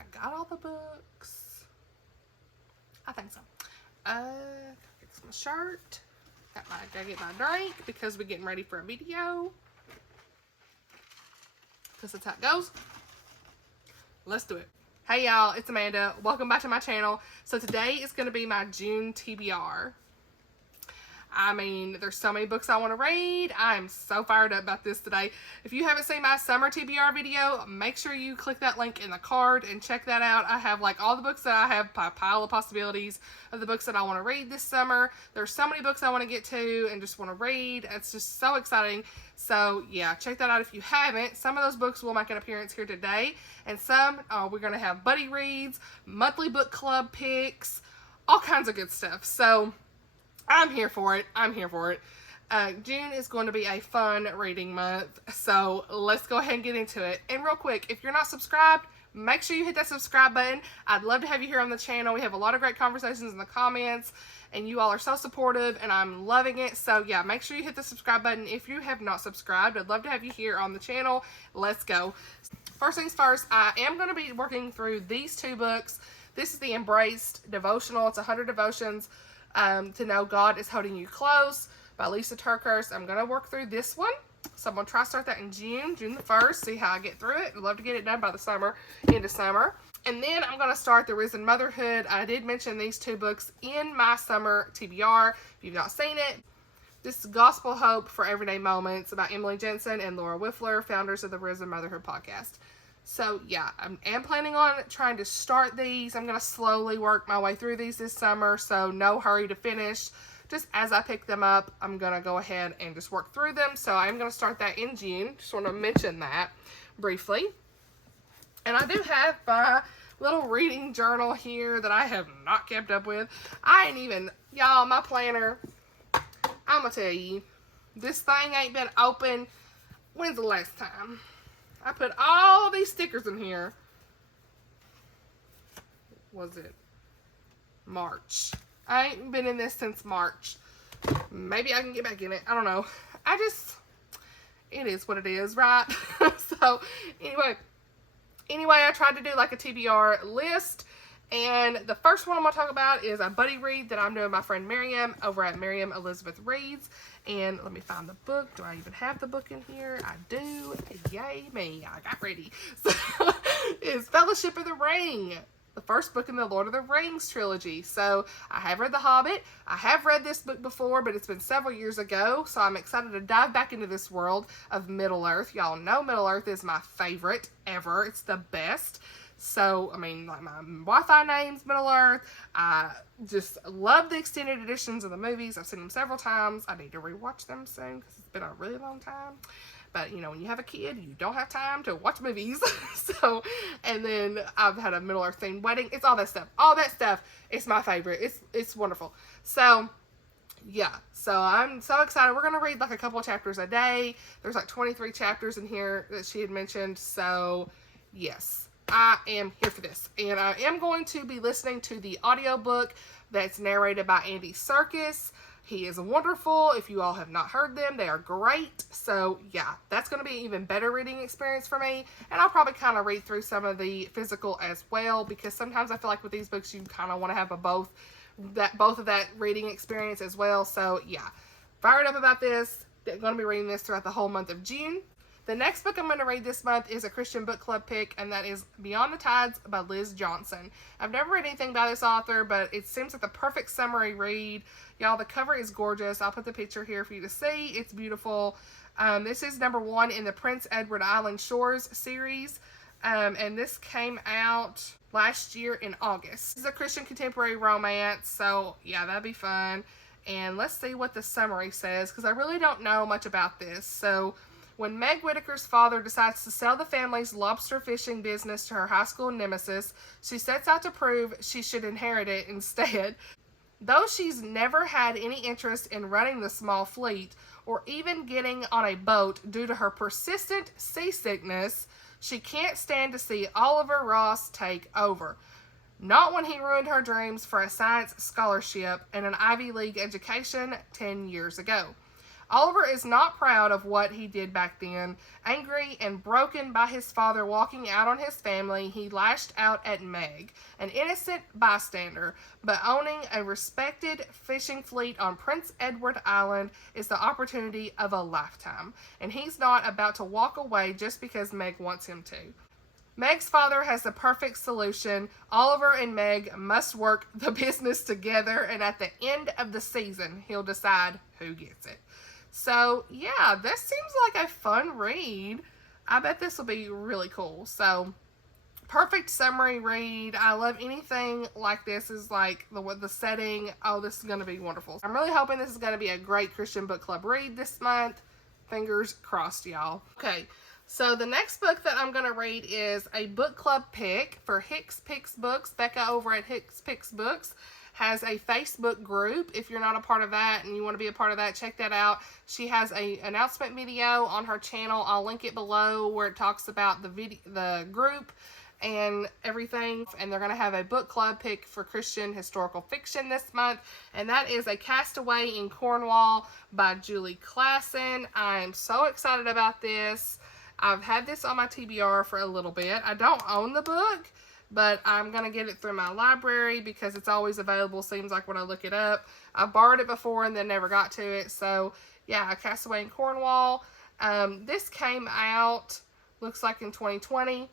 I got all the books. I think so. Get some shirt. Gotta get my drink because we're getting ready for a video. Because that's how it goes. Let's do it. Hey y'all, it's Amanda. Welcome back to my channel. So today is going to be my June TBR. I mean, there's so many books I want to read. I'm so fired up about this today. If you haven't seen my summer TBR video, make sure you click that link in the card and check that out. I have like all the books that I have, a pile of possibilities of the books that I want to read this summer. There's so many books I want to get to and just want to read. It's just so exciting. So yeah, check that out if you haven't. Some of those books will make an appearance here today, and some we're going to have buddy reads, monthly book club picks, all kinds of good stuff. So I'm here for it. I'm here for it. June is going to be a fun reading month, so let's go ahead and get into it. And real quick, if you're not subscribed, make sure you hit that subscribe button. I'd love to have you here on the channel. We have a lot of great conversations in the comments, and you all are so supportive, and I'm loving it. So yeah, make sure you hit the subscribe button if you have not subscribed. I'd love to have you here on the channel. Let's go. First things first, I am going to be working through these two books. This is the Embraced devotional. It's 100 devotions to know God is holding you close by Lisa Turkhurst. I'm going to work through this one. So I'm going to try to start that in June the 1st, see how I get through it. I'd love to get it done by the summer, into summer. And then I'm going to start The Risen Motherhood. I did mention these two books in my summer TBR. If you've not seen it, this is Gospel Hope for Everyday Moments by Emily Jensen and Laura Whiffler, founders of the Risen Motherhood podcast. So yeah, I am planning on trying to start these. I'm going to slowly work my way through these this summer, so no hurry to finish. Just as I pick them up, I'm going to go ahead and just work through them. So I'm going to start that in June. Just want to mention that briefly. And I do have my little reading journal here that I have not kept up with. I ain't even, y'all, my planner, I'm going to tell you, this thing ain't been open. When's the last time? I put all these stickers in here. Was it March? I ain't been in this since March. Maybe I can get back in it. I don't know. It is what it is, right? So, anyway, I tried to do like a TBR list. And the first one I'm going to talk about is a buddy read that I'm doing with my friend Miriam over at Miriam Elizabeth Reads. And let me find the book. Do I even have the book in here? I do. Yay me. I got ready. So it's Fellowship of the Ring, the first book in the Lord of the Rings trilogy. So I have read The Hobbit. I have read this book before, but it's been several years ago. So I'm excited to dive back into this world of Middle-earth. Y'all know Middle-earth is my favorite ever. It's the best. So, I mean, like my Wi-Fi name's Middle-earth. I just love the extended editions of the movies. I've seen them several times. I need to rewatch them soon because it's been a really long time. But, you know, when you have a kid, you don't have time to watch movies. So, and then I've had a Middle-earth themed wedding. It's all that stuff. All that stuff. It's my favorite. It's wonderful. So, yeah. So, I'm so excited. We're going to read like a couple of chapters a day. There's like 23 chapters in here that she had mentioned. So, yes. I am here for this, and I am going to be listening to the audiobook that's narrated by Andy Serkis. He is wonderful. If you all have not heard them, they are great. So yeah, that's going to be an even better reading experience for me, and I'll probably kind of read through some of the physical as well, because sometimes I feel like with these books you kind of want to have both of that reading experience as well. So yeah, fired up about this. I'm going to be reading this throughout the whole month of June. The next book I'm going to read this month is a Christian book club pick, and that is Beyond the Tides by Liz Johnson. I've never read anything by this author, but it seems like the perfect summary read. Y'all, the cover is gorgeous. I'll put the picture here for you to see. It's beautiful. This is #1 in the Prince Edward Island Shores series, and this came out last year in August. This is a Christian contemporary romance, so yeah, that'd be fun. And let's see what the summary says, because I really don't know much about this. So, when Meg Whitaker's father decides to sell the family's lobster fishing business to her high school nemesis, she sets out to prove she should inherit it instead. Though she's never had any interest in running the small fleet or even getting on a boat due to her persistent seasickness, she can't stand to see Oliver Ross take over. Not when he ruined her dreams for a science scholarship and an Ivy League education 10 years ago. Oliver is not proud of what he did back then. Angry and broken by his father walking out on his family, he lashed out at Meg, an innocent bystander, but owning a respected fishing fleet on Prince Edward Island is the opportunity of a lifetime, and he's not about to walk away just because Meg wants him to. Meg's father has the perfect solution. Oliver and Meg must work the business together, and at the end of the season, he'll decide who gets it. So, yeah, this seems like a fun read. I bet this will be really cool. So, perfect summary read. I love anything like this. Is like the setting. Oh, this is going to be wonderful. I'm really hoping this is going to be a great Christian book club read this month. Fingers crossed, y'all. Okay, so the next book that I'm going to read is a book club pick for Hicks Picks Books. Becca over at Hicks Picks Books has a Facebook group. If you're not a part of that and you want to be a part of that, check that out. She has a announcement video on her channel. I'll link it below where it talks about the group and everything. And they're going to have a book club pick for Christian historical fiction this month, and that is A Castaway in Cornwall by Julie Klassen. I'm so excited about this. I've had this on my TBR for a little bit. I don't own the book, but I'm going to get it through my library because it's always available, seems like, when I look it up. I borrowed it before and then never got to it. So, yeah, A Castaway in Cornwall. This came out, looks like, in 2020.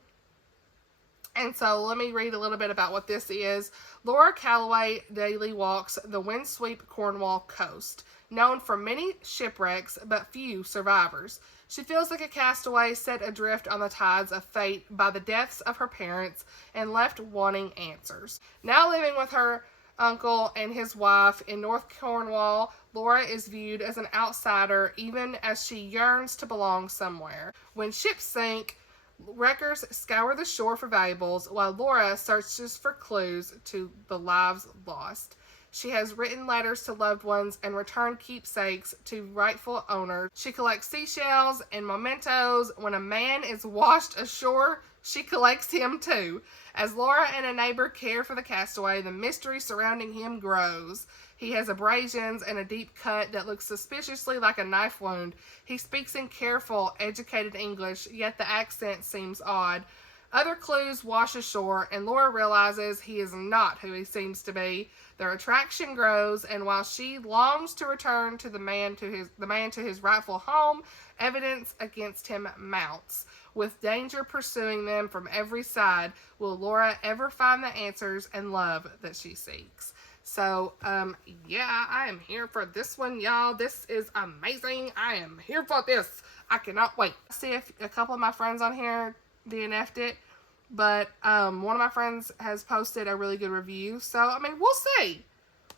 And so let me read a little bit about what this is. Laura Calloway daily walks the windswept Cornwall coast, known for many shipwrecks but few survivors. She feels like a castaway set adrift on the tides of fate by the deaths of her parents and left wanting answers. Now living with her uncle and his wife in North Cornwall, Laura is viewed as an outsider even as she yearns to belong somewhere. When ships sink, wreckers scour the shore for valuables while Laura searches for clues to the lives lost. She has written letters to loved ones and returned keepsakes to rightful owners. She collects seashells and mementos. When a man is washed ashore, she collects him too. As Laura and a neighbor care for the castaway, the mystery surrounding him grows. He has abrasions and a deep cut that looks suspiciously like a knife wound. He speaks in careful, educated English, yet the accent seems odd. Other clues wash ashore, and Laura realizes he is not who he seems to be. Their attraction grows, and while she longs to return to the man to his rightful home, evidence against him mounts. With danger pursuing them from every side, will Laura ever find the answers and love that she seeks? So, yeah, I am here for this one, y'all. This is amazing. I am here for this. I cannot wait. I see if a couple of my friends on here DNF'd it, but one of my friends has posted a really good review. So, I mean, we'll see.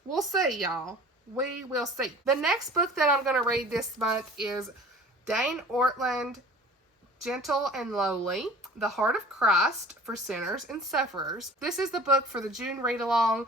We'll see, y'all. We will see. The next book that I'm going to read this month is Dane Ortland, Gentle and Lowly, The Heart of Christ for Sinners and Sufferers. This is the book for the June read-along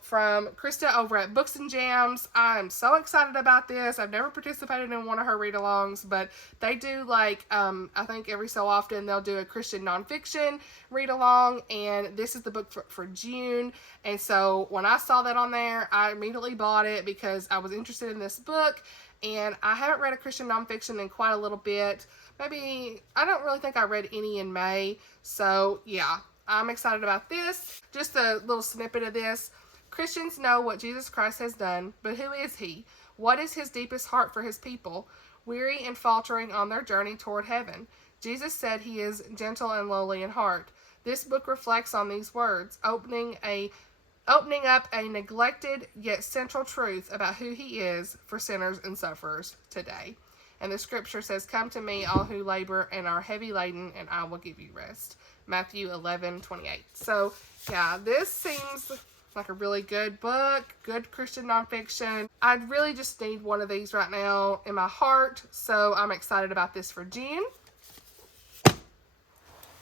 from Krista over at Books and Jams. I'm so excited about this. I've never participated in one of her read-alongs, but they do, like, I think every so often they'll do a Christian nonfiction read-along, and this is the book for June. And so when I saw that on there, I immediately bought it because I was interested in this book, and I haven't read a Christian nonfiction in quite a little bit. Maybe, I don't really think I read any in May, so yeah, I'm excited about this. Just a little snippet of this. Christians know what Jesus Christ has done, but who is he? What is his deepest heart for his people, weary and faltering on their journey toward heaven? Jesus said he is gentle and lowly in heart. This book reflects on these words, opening up a neglected yet central truth about who he is for sinners and sufferers today. And the scripture says, "Come to me, all who labor and are heavy laden, and I will give you rest." Matthew 11:28. So, yeah, this seems like a really good book, good Christian nonfiction. I really just need one of these right now in my heart, so I'm excited about this for June.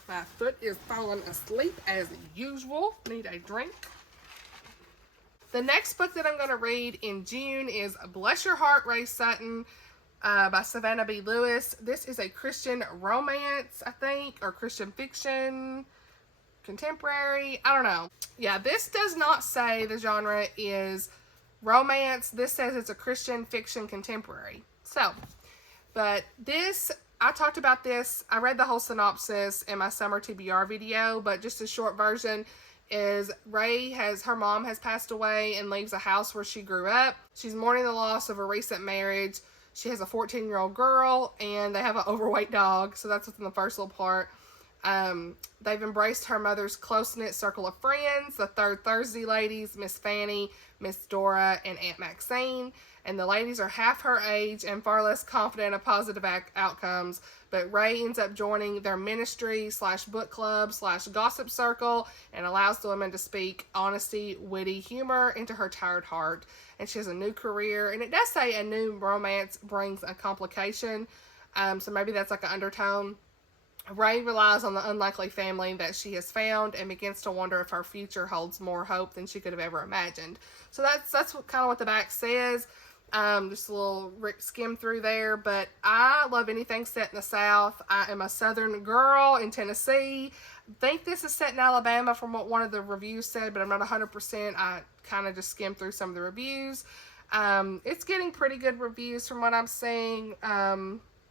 My foot is falling asleep as usual. Need a drink. The next book that I'm going to read in June is Bless Your Heart, Ray Sutton, by Savannah B. Lewis. This is a Christian romance, I think, or Christian fiction, contemporary, I don't know. Yeah, this does not say the genre is romance. This says it's a Christian fiction contemporary. So, but this, I talked about this. I read the whole synopsis in my summer TBR video, but just a short version is her mom has passed away and leaves a house where she grew up. She's mourning the loss of a recent marriage. She has a 14-year-old girl, and they have an overweight dog. So that's what's in the first little part. They've embraced her mother's close-knit circle of friends, the Third Thursday ladies, Miss Fanny, Miss Dora, and Aunt Maxine. And the ladies are half her age and far less confident of positive outcomes. But Ray ends up joining their ministry / book club / gossip circle and allows the women to speak honesty, witty humor into her tired heart. And she has a new career. And it does say a new romance brings a complication. So maybe that's like an undertone. Ray relies on the unlikely family that she has found and begins to wonder if her future holds more hope than she could have ever imagined. So that's kind of what the back says. Just a little skim through there, but I love anything set in the South. I am a Southern girl in Tennessee. I think this is set in Alabama from what one of the reviews said, but I'm not 100%. I kind of just skimmed through some of the reviews. It's getting pretty good reviews from what I'm seeing.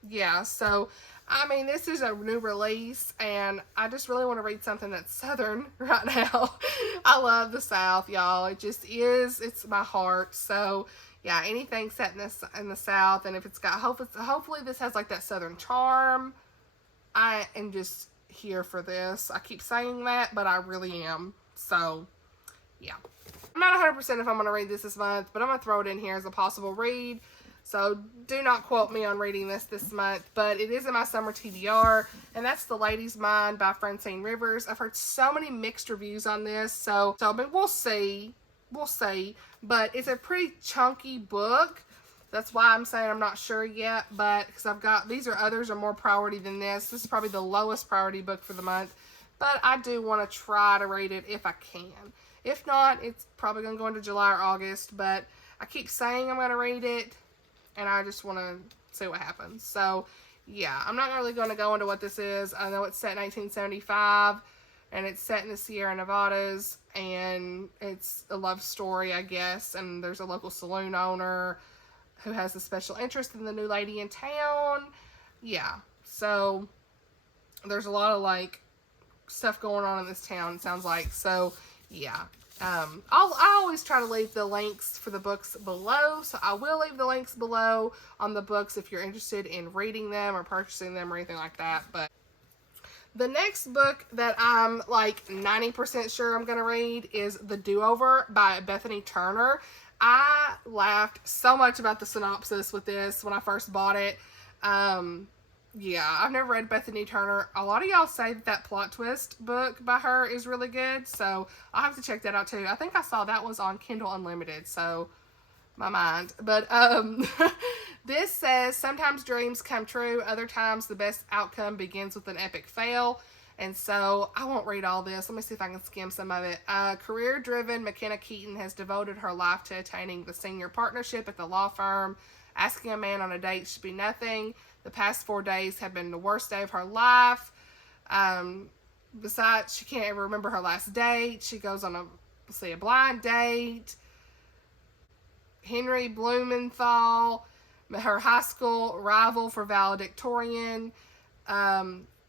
Yeah, so I mean, this is a new release, and I just really want to read something that's Southern right now. I love the South, y'all. It just is. It's my heart. So, yeah, anything set in the South, and if it's got hopefully this has like that Southern charm. I am just here for this. I keep saying that, but I really am. So, yeah. I'm not 100% if I'm going to read this month, but I'm going to throw it in here as a possible read. So do not quote me on reading this month, but it is in my summer TBR, and that's The Lady's Mind by Francine Rivers. I've heard so many mixed reviews on this, so I mean, we'll see, but it's a pretty chunky book. That's why I'm saying I'm not sure yet, but because others are more priority than this. This is probably the lowest priority book for the month, but I do want to try to read it if I can. If not, it's probably going to go into July or August, but I keep saying I'm going to read it, and I just want to see what happens. So, yeah, I'm not really going to go into what this is. I know it's set in 1875, and it's set in the Sierra Nevadas, and it's a love story, I guess, and there's a local saloon owner who has a special interest in the new lady in town. Yeah, so there's a lot of, like, stuff going on in this town, it sounds like. So, yeah. I always try to leave the links for the books below, so I will leave the links below on the books if you're interested in reading them or purchasing them or anything like that. But the next book that I'm like 90% sure I'm going to read is The Do-Over by Bethany Turner. I laughed so much about the synopsis with this when I first bought it. Yeah, I've never read Bethany Turner. A lot of y'all say that plot twist book by her is really good, so I'll have to check that out too. I think I saw that was on Kindle Unlimited, so my mind. But this says, sometimes dreams come true, other times the best outcome begins with an epic fail. And so I won't read all this. Let me see if I can skim some of it. Career-driven McKenna Keaton has devoted her life to attaining the senior partnership at the law firm. Asking a man on a date should be nothing. The past 4 days have been the worst day of her life. Besides, she can't ever remember her last date. She goes on a blind date. Henry Blumenthal, her high school rival for valedictorian.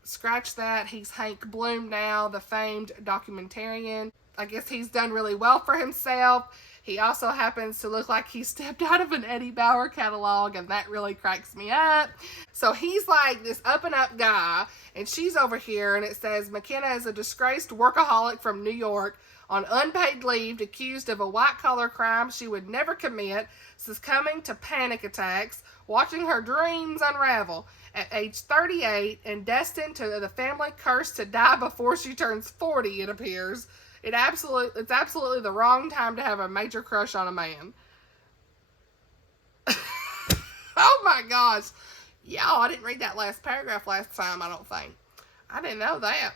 Scratch that. He's Hank Bloom now, the famed documentarian. I guess he's done really well for himself. He also happens to look like he stepped out of an Eddie Bauer catalog, and that really cracks me up. So he's like this up-and-up guy, and she's over here, and it says, McKenna is a disgraced workaholic from New York on unpaid leave, accused of a white-collar crime she would never commit, succumbing to panic attacks, watching her dreams unravel. At age 38, and destined to the family curse to die before she turns 40, it appears. It's absolutely the wrong time to have a major crush on a man. Oh my gosh. Y'all, I didn't read that last paragraph last time, I don't think. I didn't know that.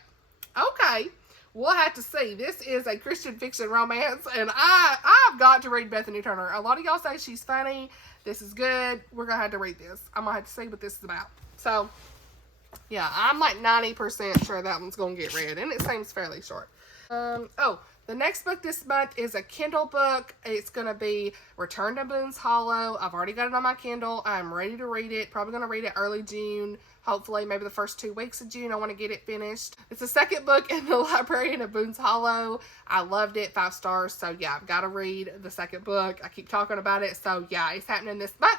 Okay. We'll have to see. This is a Christian fiction romance, and I've got to read Bethany Turner. A lot of y'all say she's funny. This is good. We're going to have to read this. I'm going to have to see what this is about. So, yeah, I'm like 90% sure that one's going to get read, and it seems fairly short. Oh, the next book this month is a Kindle book. It's going to be Return to Boons Hollow. I've already got it on my Kindle. I'm ready to read it. Probably going to read it early June. Hopefully, maybe the first 2 weeks of June. I want to get it finished. It's the second book in the library of Boons Hollow. I loved it. 5 stars. So, yeah, I've got to read the second book. I keep talking about it. So, yeah, it's happening this month.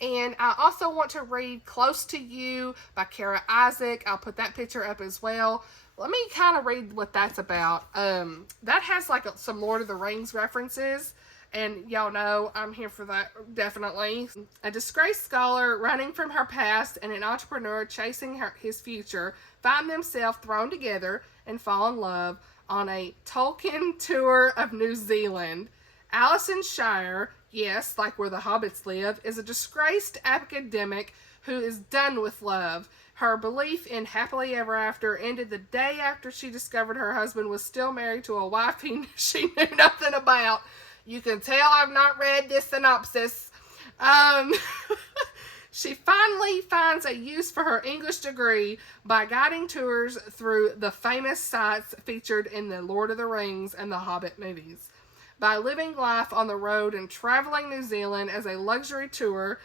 And I also want to read Close to You by Kara Isaac. I'll put that picture up as well. Let me kind of read what that's about. That has like some Lord of the Rings references. And y'all know I'm here for that, definitely. A disgraced scholar running from her past and an entrepreneur chasing his future find themselves thrown together and fall in love on a Tolkien tour of New Zealand. Alison Shire, yes, like where the hobbits live, is a disgraced academic who is done with love. Her belief in happily ever after ended the day after she discovered her husband was still married to a wife she knew nothing about. You can tell I've not read this synopsis. She finally finds a use for her English degree by guiding tours through the famous sites featured in the Lord of the Rings and the Hobbit movies. By living life on the road and traveling New Zealand as a luxury tour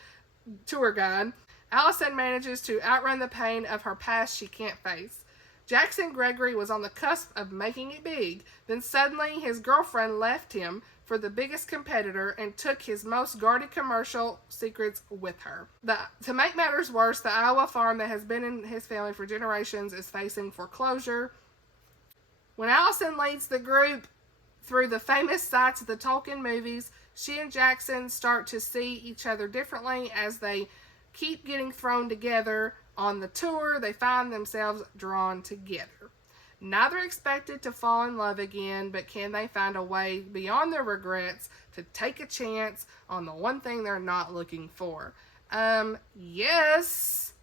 guide, Alison manages to outrun the pain of her past she can't face. Jackson Gregory was on the cusp of making it big. Then suddenly his girlfriend left him for the biggest competitor and took his most guarded commercial secrets with her. To make matters worse, the Iowa farm that has been in his family for generations is facing foreclosure. When Alison leads the group through the famous sites of the Tolkien movies, she and Jackson start to see each other differently as they keep getting thrown together on the tour. They find themselves drawn together. Neither expected to fall in love again, but can they find a way beyond their regrets to take a chance on the one thing they're not looking for? Yes.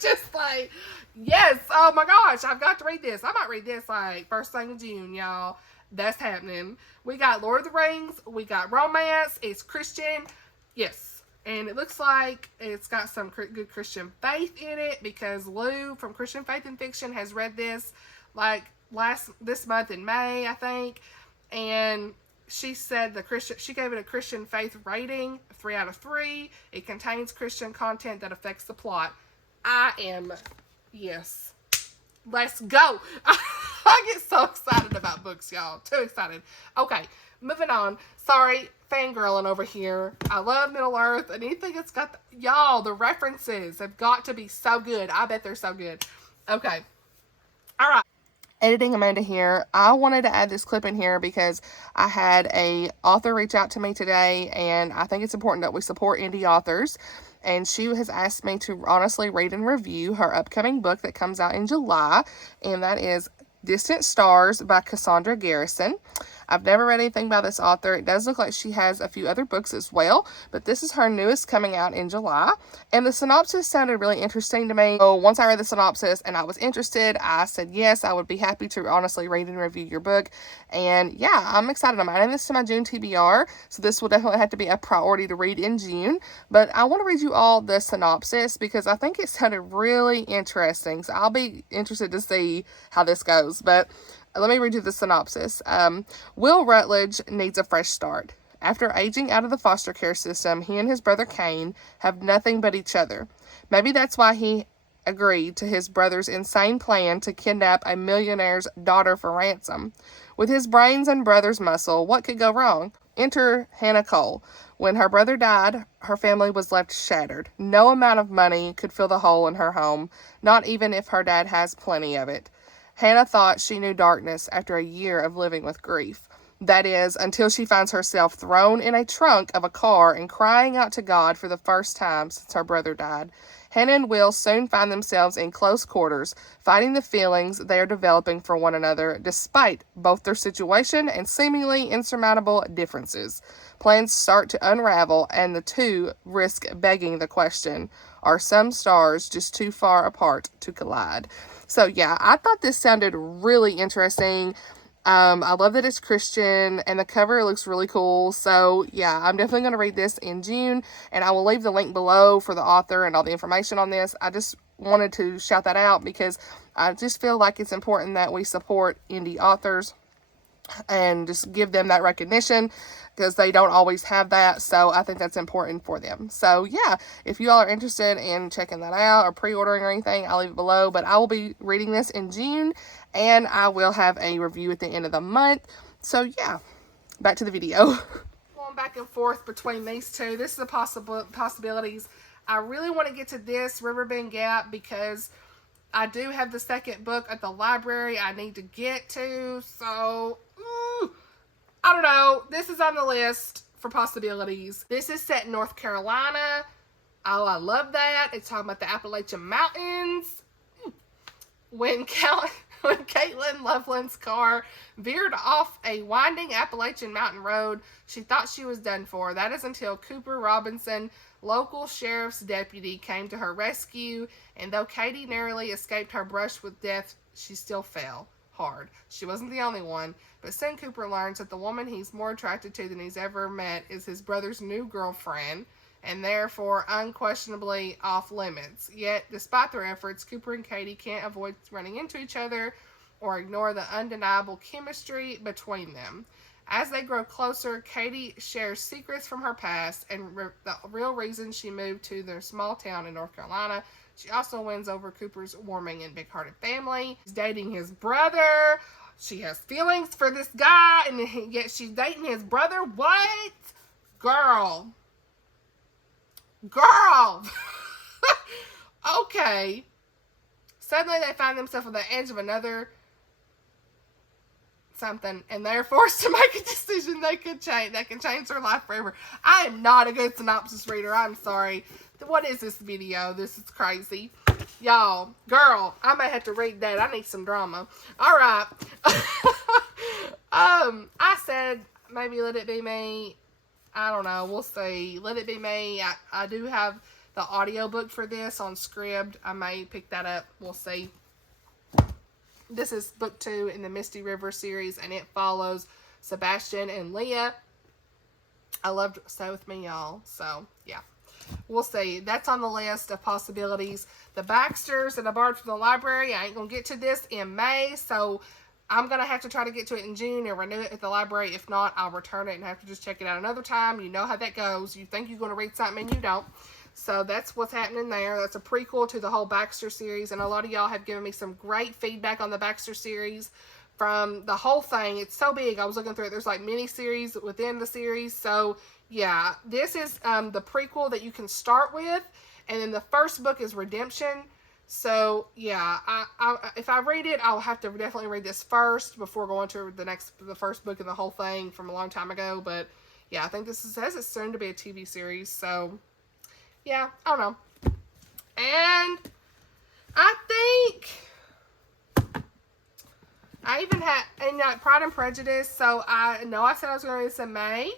Just like, yes. Oh my gosh, I've got to read this. I might read this like first thing of June, y'all. That's happening. We got Lord of the Rings. We got romance. It's Christian. Yes. And it looks like it's got some good Christian faith in it because Lou from Christian Faith and Fiction has read this like this month in May, I think. And she said she gave it a Christian faith rating of 3 out of 3. It contains Christian content that affects the plot. Yes. Let's go. I get so excited about books, y'all. Too excited. Okay, moving on. Sorry, fangirling over here. I love Middle Earth. And anything that's got... y'all, the references have got to be so good. I bet they're so good. Okay. All right. Editing Amanda here. I wanted to add this clip in here because I had a author reach out to me today, and I think it's important that we support indie authors. And she has asked me to honestly read and review her upcoming book that comes out in July, and that is Distant Stars by Kassandra Garrison. I've never read anything by this author. It does look like she has a few other books as well, but this is her newest coming out in July. And the synopsis sounded really interesting to me. So once I read the synopsis and I was interested, I said yes, I would be happy to honestly read and review your book. And yeah, I'm excited. I'm adding this to my June TBR, so this will definitely have to be a priority to read in June. But I want to read you all the synopsis because I think it sounded really interesting. So I'll be interested to see how this goes. But let me read you the synopsis. Will Rutledge needs a fresh start. After aging out of the foster care system, he and his brother Kane have nothing but each other. Maybe that's why he agreed to his brother's insane plan to kidnap a millionaire's daughter for ransom. With his brains and brother's muscle, what could go wrong? Enter Hannah Cole. When her brother died, her family was left shattered. No amount of money could fill the hole in her home, not even if her dad has plenty of it. Hannah thought she knew darkness after a year of living with grief. That is, until she finds herself thrown in a trunk of a car and crying out to God for the first time since her brother died. Hannah and Will soon find themselves in close quarters, fighting the feelings they are developing for one another, despite both their situation and seemingly insurmountable differences. Plans start to unravel, and the two risk begging the question, are some stars just too far apart to collide? So yeah, I thought this sounded really interesting. I love that it's Christian, and the cover looks really cool. So yeah, I'm definitely going to read this in June, and I will leave the link below for the author and all the information on this. I just wanted to shout that out because I just feel like it's important that we support indie authors and just give them that recognition because they don't always have that. So I think that's important for them. So yeah, if you all are interested in checking that out or pre-ordering or anything, I'll leave it below. But I will be reading this in June, and I will have a review at the end of the month. So yeah, back to the video. Going back and forth between these two. This is the possibilities. I really want to get to this Riverbend Gap because I do have the second book at the library I need to get to. So I don't know. This is on the list for possibilities. This is set in North Carolina. Oh, I love that. It's talking about the Appalachian Mountains. When Caitlin Loveland's car veered off a winding Appalachian mountain road, she thought she was done for. That is until Cooper Robinson, local sheriff's deputy, came to her rescue, and though Katie narrowly escaped her brush with death, she still fell hard. She wasn't the only one, but soon Cooper learns that the woman he's more attracted to than he's ever met is his brother's new girlfriend, and therefore unquestionably off limits. Yet, despite their efforts, Cooper and Katie can't avoid running into each other or ignore the undeniable chemistry between them. As they grow closer, Katie shares secrets from her past and the real reason she moved to their small town in North Carolina. She also wins over Cooper's warming and big-hearted family. She's dating his brother. She has feelings for this guy, and yet she's dating his brother. What? Girl. Okay. Suddenly they find themselves on the edge of another something, and they're forced to make a decision that can change their life forever. I am not a good synopsis reader. I'm sorry. What is this video? This is crazy. Y'all, girl, I may have to read that. I need some drama. All right. I said maybe Let It Be Me. I don't know. We'll see. Let It Be Me. I do have the audiobook for this on Scribd. I may pick that up. We'll see. This is book 2 in the Misty River series, and it follows Sebastian and Leah. I loved Stay With Me, y'all. So, yeah. We'll see. That's on the list of possibilities. The Baxters that I borrowed from the library, I ain't going to get to this in May, so I'm going to have to try to get to it in June and renew it at the library. If not, I'll return it and have to just check it out another time. You know how that goes. You think you're going to read something and you don't. So that's what's happening there. That's a prequel to the whole Baxter series, and a lot of y'all have given me some great feedback on the Baxter series from the whole thing. It's so big. I was looking through it. There's like mini series within the series. So yeah, this is the prequel that you can start with, and then the first book is Redemption. So yeah, if I read it, I'll have to definitely read this first before going to the first book in the whole thing from a long time ago. But yeah, I think this says it's soon to be a TV series. So yeah, I don't know. And I think I even had Pride and Prejudice. So I know I said I was going to do this in May,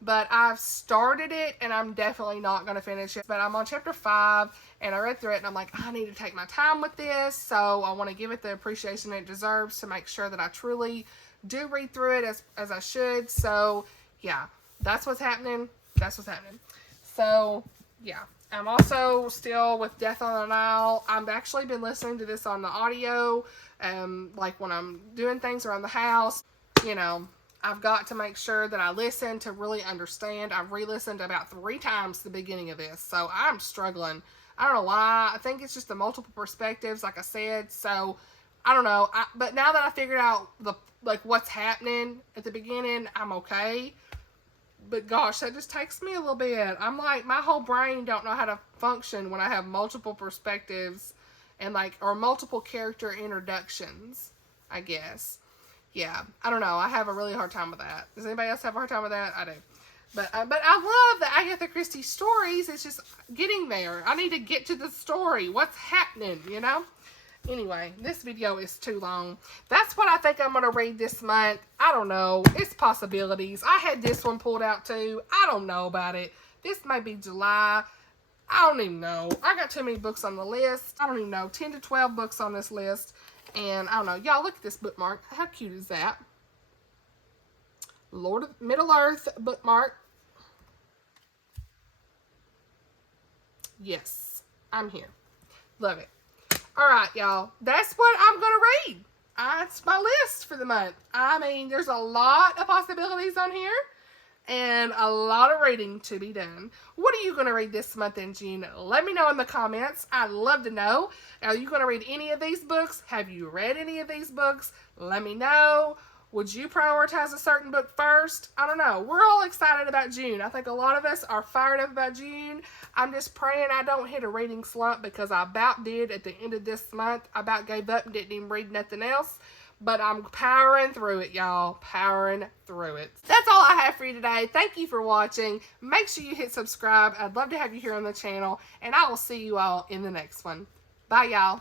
but I've started it and I'm definitely not going to finish it. But I'm on chapter 5 and I read through it and I'm like, I need to take my time with this. So I want to give it the appreciation it deserves to make sure that I truly do read through it as I should. So yeah, that's what's happening. So yeah, I'm also still with Death on the Nile. I've actually been listening to this on the audio, like when I'm doing things around the house. You know, I've got to make sure that I listen to really understand. I've re-listened about 3 times the beginning of this, so I'm struggling. I don't know why. I think it's just the multiple perspectives, like I said. So I don't know. But now that I figured out what's happening at the beginning, I'm okay. But gosh, that just takes me a little bit. I'm like, my whole brain don't know how to function when I have multiple perspectives and or multiple character introductions, I guess. Yeah, I don't know. I have a really hard time with that. Does anybody else have a hard time with that? I do. But I love the Agatha Christie stories. It's just getting there. I need to get to the story. What's happening, you know? Anyway, this video is too long. That's what I think I'm going to read this month. I don't know. It's possibilities. I had this one pulled out too. I don't know about it. This may be July. I don't even know. I got too many books on the list. I don't even know. 10 to 12 books on this list. And I don't know. Y'all, look at this bookmark. How cute is that? Lord of Middle Earth bookmark. Yes, I'm here. Love it. All right, y'all. That's what I'm going to read. That's my list for the month. I mean, there's a lot of possibilities on here and a lot of reading to be done. What are you going to read this month in June? Let me know in the comments. I'd love to know. Are you going to read any of these books? Have you read any of these books? Let me know. Would you prioritize a certain book first? I don't know. We're all excited about June. I think a lot of us are fired up about June. I'm just praying I don't hit a reading slump because I about did at the end of this month. I about gave up and didn't even read nothing else. But I'm powering through it, y'all. Powering through it. That's all I have for you today. Thank you for watching. Make sure you hit subscribe. I'd love to have you here on the channel. And I will see you all in the next one. Bye, y'all.